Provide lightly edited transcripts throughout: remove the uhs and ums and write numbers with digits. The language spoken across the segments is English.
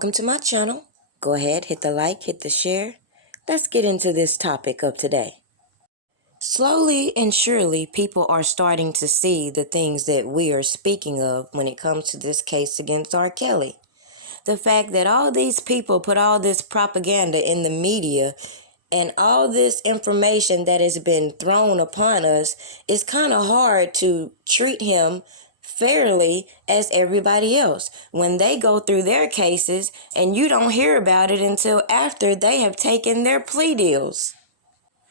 Welcome to my channel. Go ahead, hit the like, hit the share. Let's get into this topic of today. Slowly and surely, people are starting to see the things that we are speaking of when it comes to this case against R. Kelly. The fact that all these people put all this propaganda in the media and all this information that has been thrown upon us, it's kind of hard to treat him fairly as everybody else when they go through their cases and you don't hear about it until after they have taken their plea deals.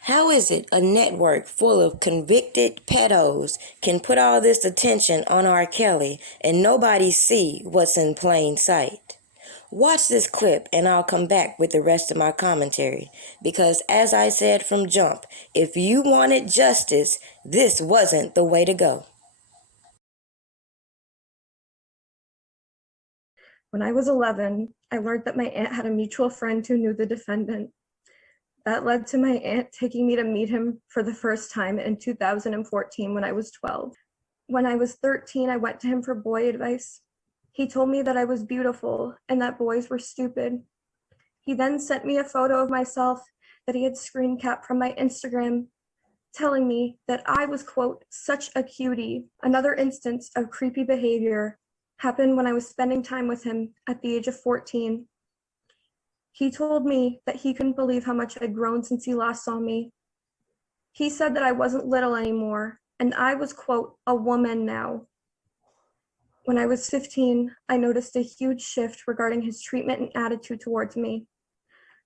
How is it a network full of convicted pedos can put all this attention on R. Kelly and nobody see what's in plain sight? Watch this clip and I'll come back with the rest of my commentary, because as I said from jump, if you wanted justice, this wasn't the way to go. When I was 11, I learned that my aunt had a mutual friend who knew the defendant. That led to my aunt taking me to meet him for the first time in 2014 when I was 12. When I was 13, I went to him for boy advice. He told me that I was beautiful and that boys were stupid. He then sent me a photo of myself that he had screen capped from my Instagram, telling me that I was, quote, such a cutie. Another instance of creepy behavior happened when I was spending time with him at the age of 14. He told me that he couldn't believe how much I'd grown since he last saw me. He said that I wasn't little anymore, and I was, quote, a woman now. When I was 15, I noticed a huge shift regarding his treatment and attitude towards me.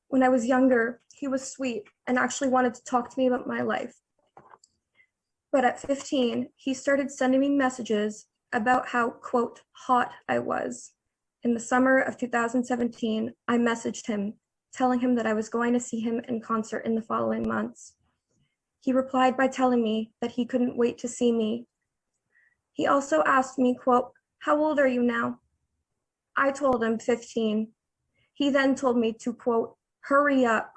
When I was younger, he was sweet and actually wanted to talk to me about my life. But at 15, he started sending me messages about how, quote, hot I was. In the summer of 2017, I messaged him, telling him that I was going to see him in concert in the following months. He replied by telling me that he couldn't wait to see me. He also asked me, quote, how old are you now? I told him 15. He then told me to, quote, hurry up,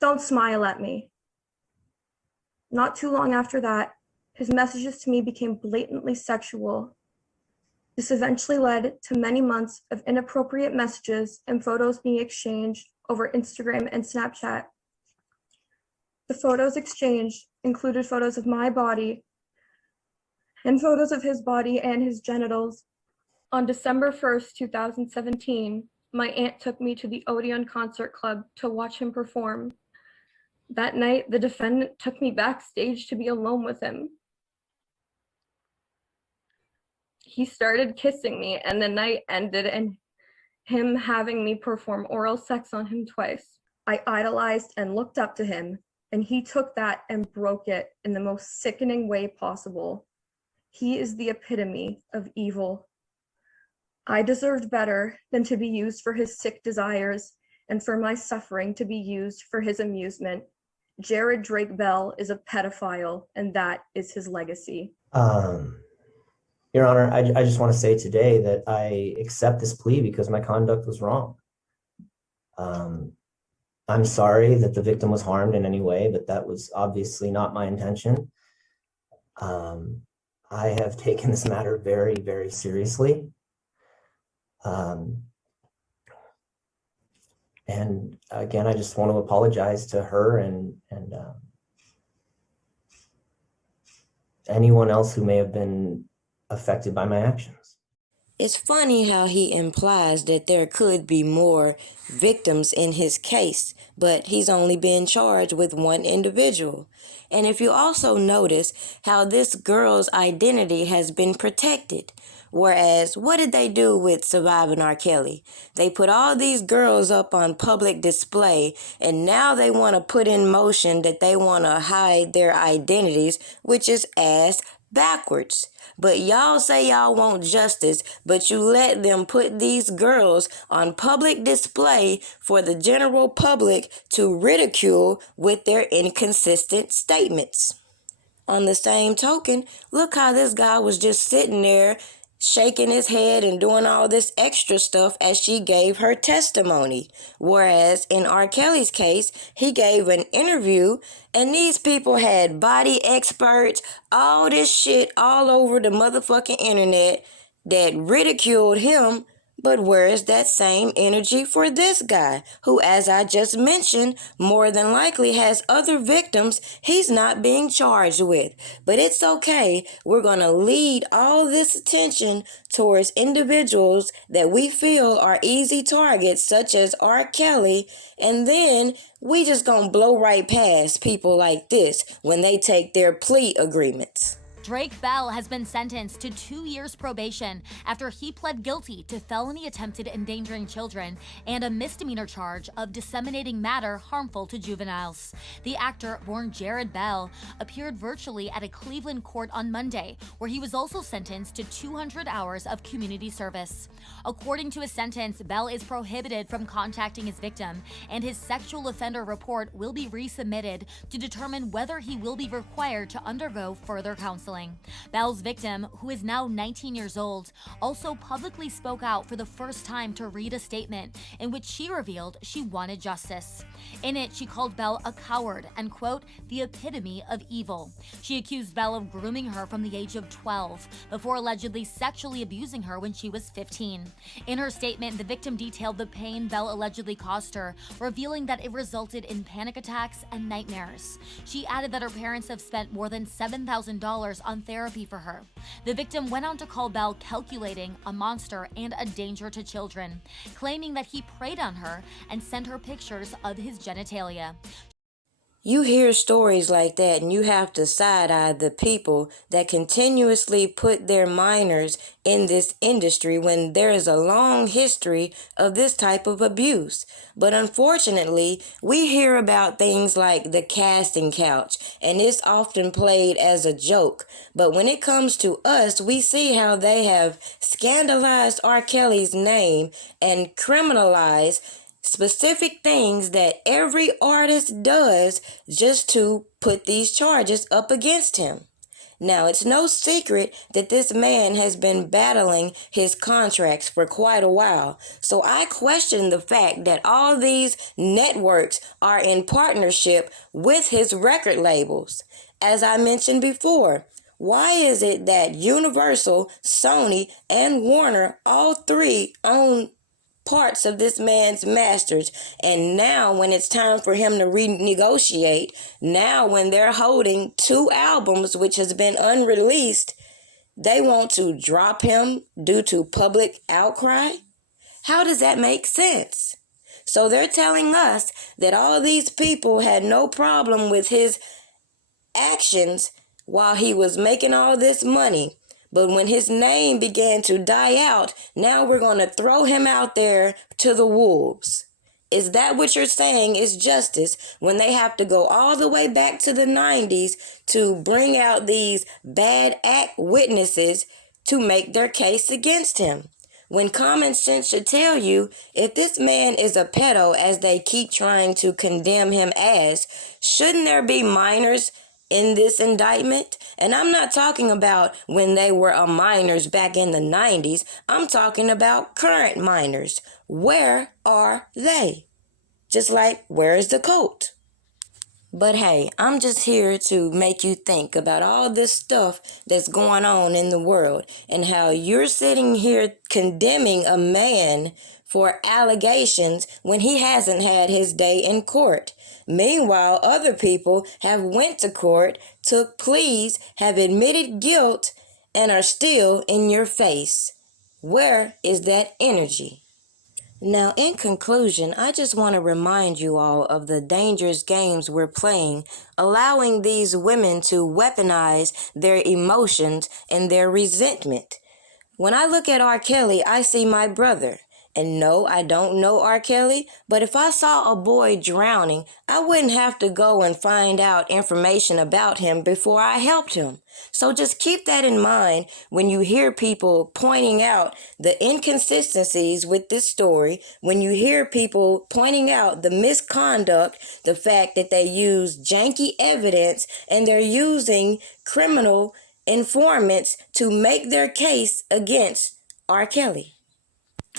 don't smile at me. Not too long after that, his messages to me became blatantly sexual. This eventually led to many months of inappropriate messages and photos being exchanged over Instagram and Snapchat. The photos exchanged included photos of my body and photos of his body and his genitals. On December 1st, 2017, my aunt took me to the Odeon Concert Club to watch him perform. That night, the defendant took me backstage to be alone with him. He started kissing me, and the night ended in him having me perform oral sex on him twice. I idolized and looked up to him, and he took that and broke it in the most sickening way possible. He is the epitome of evil. I deserved better than to be used for his sick desires and for my suffering to be used for his amusement. Jared Drake Bell is a pedophile, and that is his legacy. Your Honor, I just want to say today that I accept this plea because my conduct was wrong. I'm sorry that the victim was harmed in any way, but that was obviously not my intention. I have taken this matter very, very seriously. And again, I just want to apologize to her and anyone else who may have been affected by my actions. It's funny how he implies that there could be more victims in his case, but he's only been charged with one individual. And if you also notice how this girl's identity has been protected, whereas what did they do with Surviving R. Kelly? They put all these girls up on public display, and now they want to put in motion that they want to hide their identities, which is ass backwards. But y'all say y'all want justice, but you let them put these girls on public display for the general public to ridicule with their inconsistent statements. On the same token, look how this guy was just sitting there shaking his head and doing all this extra stuff as she gave her testimony. Whereas in R. Kelly's case, he gave an interview and these people had body experts, all this shit all over the motherfucking internet that ridiculed him But where is that same energy for this guy, who, as I just mentioned, more than likely has other victims he's not being charged with? But it's okay. We're going to lead all this attention towards individuals that we feel are easy targets, such as R. Kelly, and then we just going to blow right past people like this when they take their plea agreements. Drake Bell has been sentenced to 2 years probation after he pled guilty to felony attempted endangering children and a misdemeanor charge of disseminating matter harmful to juveniles. The actor, born Jared Bell, appeared virtually at a Cleveland court on Monday, where he was also sentenced to 200 hours of community service. According to his sentence, Bell is prohibited from contacting his victim, and his sexual offender report will be resubmitted to determine whether he will be required to undergo further counseling. Bell's victim, who is now 19 years old, also publicly spoke out for the first time to read a statement in which she revealed she wanted justice. In it, she called Bell a coward and, quote, the epitome of evil. She accused Bell of grooming her from the age of 12 before allegedly sexually abusing her when she was 15. In her statement, the victim detailed the pain Bell allegedly caused her, revealing that it resulted in panic attacks and nightmares. She added that her parents have spent more than $7,000 on therapy for her. The victim went on to call Bell calculating, a monster, and a danger to children, claiming that he preyed on her and sent her pictures of his genitalia. You hear stories like that and you have to side-eye the people that continuously put their minors in this industry when there is a long history of this type of abuse. But unfortunately, we hear about things like the casting couch, and it's often played as a joke. But when it comes to us, we see how they have scandalized R. Kelly's name and criminalized specific things that every artist does just to put these charges up against him. Now, it's no secret that this man has been battling his contracts for quite a while. So I question the fact that all these networks are in partnership with his record labels. As I mentioned before, why is it that Universal, Sony, and Warner, all three own parts of this man's masters, and now when it's time for him to renegotiate, now when they're holding 2 albums which has been unreleased, they want to drop him due to public outcry? How does that make sense? So they're telling us that all these people had no problem with his actions while he was making all this money. But when his name began to die out, now we're going to throw him out there to the wolves. Is that what you're saying is justice, when they have to go all the way back to the 90s to bring out these bad act witnesses to make their case against him? When common sense should tell you, if this man is a pedo, as they keep trying to condemn him as, shouldn't there be minors in this indictment? And I'm not talking about when they were minors back in the 90s. I'm talking about current minors. Where are they? Just like, where is the coat? But hey, I'm just here to make you think about all this stuff that's going on in the world and how you're sitting here condemning a man for allegations when he hasn't had his day in court. Meanwhile, other people have went to court, took pleas, have admitted guilt, and are still in your face. Where is that energy? Now, in conclusion, I just want to remind you all of the dangerous games we're playing, allowing these women to weaponize their emotions and their resentment. When I look at R. Kelly, I see my brother. And no, I don't know R. Kelly, but if I saw a boy drowning, I wouldn't have to go and find out information about him before I helped him. So just keep that in mind when you hear people pointing out the inconsistencies with this story, when you hear people pointing out the misconduct, the fact that they use janky evidence and they're using criminal informants to make their case against R. Kelly.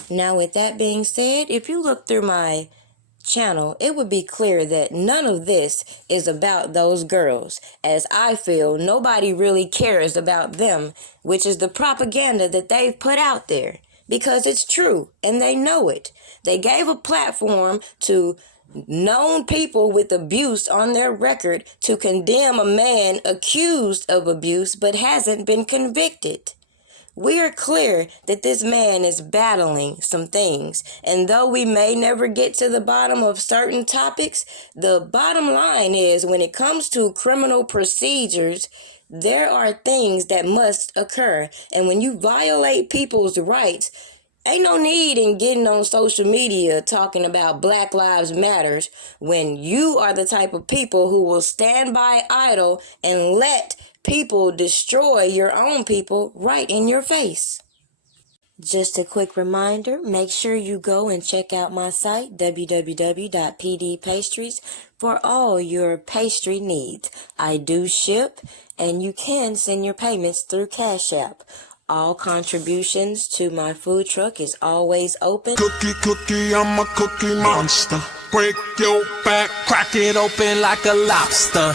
Now, with that being said, if you look through my channel, it would be clear that none of this is about those girls, as I feel nobody really cares about them, which is the propaganda that they've put out there. because it's true and they know it. They gave a platform to known people with abuse on their record to condemn a man accused of abuse but hasn't been convicted. We are clear that this man is battling some things, and though we may never get to the bottom of certain topics, the bottom line is when it comes to criminal procedures, there are things that must occur, and when you violate people's rights, ain't no need in getting on social media talking about Black Lives Matters when you are the type of people who will stand by idle and let people destroy your own people right in your face. Just a quick reminder, make sure you go and check out my site, www.pdpastries, for all your pastry needs. I do ship, and you can send your payments through Cash App. All contributions to my food truck is always open. Cookie, I'm a cookie monster. Break your back, crack it open like a lobster.